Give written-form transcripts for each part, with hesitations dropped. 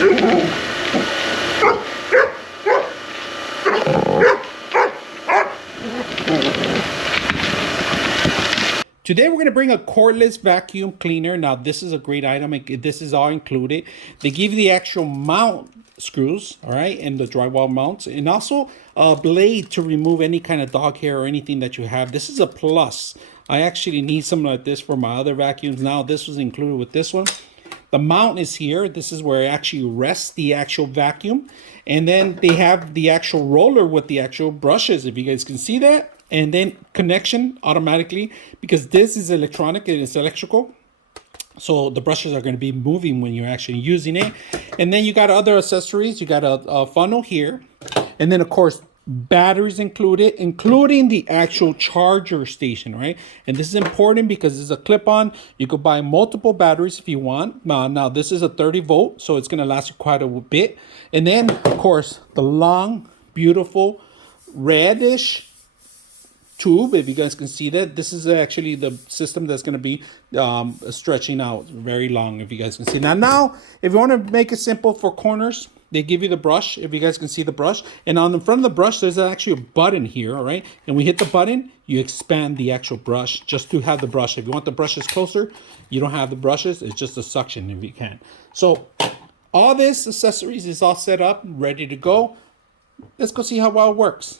Today we're going to bring a cordless vacuum cleaner. Now this is a great item. This is all included. They give you the actual mount screws, all right, and the drywall mounts, and also a blade to remove any kind of dog hair or anything that you have. This is a plus. I actually need something like this for my other vacuums. Now this was included with this one. The mount is here. This is where it actually rests the actual vacuum. And then they have the actual roller with the actual brushes, if you guys can see that. And then connection automatically, because this is electronic and it's electrical. So the brushes are going to be moving when you're actually using it. And then you got other accessories. You got a funnel here. And then, of course, batteries included, including the actual charger station, right? And this is important because it's a clip-on. You could buy multiple batteries if you want. Now this is a 30 volt, so it's going to last you quite a bit. And then, of course, the long, beautiful, reddish tube, if you guys can see that. This is actually the system that's going to be stretching out very long, if you guys can see. Now, if you want to make it simple for corners, they give you the brush, if you guys can see the brush. And on the front of the brush, there's actually a button here, all right? And we hit the button, you expand the actual brush just to have the brush. If you want the brushes closer, you don't have the brushes. It's just a suction if you can. So all this accessories is all set up, ready to go. Let's go see how well it works.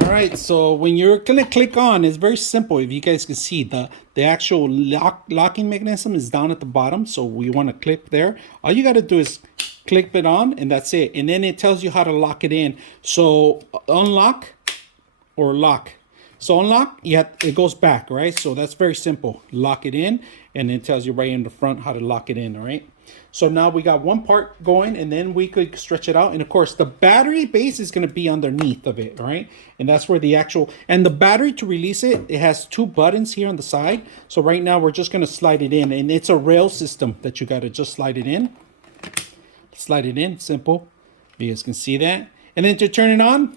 All right, so when you're gonna click on, it's very simple. If you guys can see, the actual locking mechanism is down at the bottom. So we want to click there. All you got to do is click it on, and that's it. And then it tells you how to lock it in. So unlock or lock. So unlock, it goes back, right? So that's very simple. Lock it in, and it tells you right in the front how to lock it in, all right? So now we got one part going, and then we could stretch it out. And of course, the battery base is going to be underneath of it, all right? And that's where the actual, and the battery, to release it, it has two buttons here on the side. So right now we're just going to slide it in, and it's a rail system that you got to just slide it in. Slide it in, simple. You guys can see that. And then to turn it on.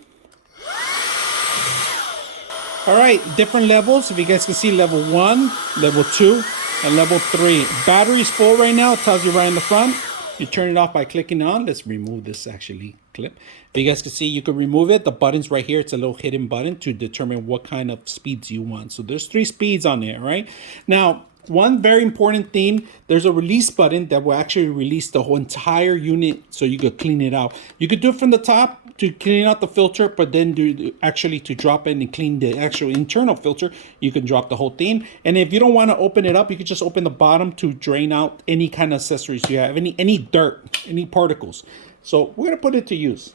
All right, different levels. If you guys can see, level 1, level 2, and level 3. Battery's full right now. It tells you right in the front. You turn it off by clicking on. Let's remove this actually clip. If you guys can see, you can remove it. The button's right here. It's a little hidden button to determine what kind of speeds you want. So there's 3 speeds on there, right? Now, one very important thing, there's a release button that will actually release the whole entire unit so you could clean it out. You could do it from the top to clean out the filter, but then to drop in and clean the actual internal filter, you can drop the whole thing. And if you don't want to open it up, you can just open the bottom to drain out any kind of accessories you have, any dirt, any particles. So we're going to put it to use.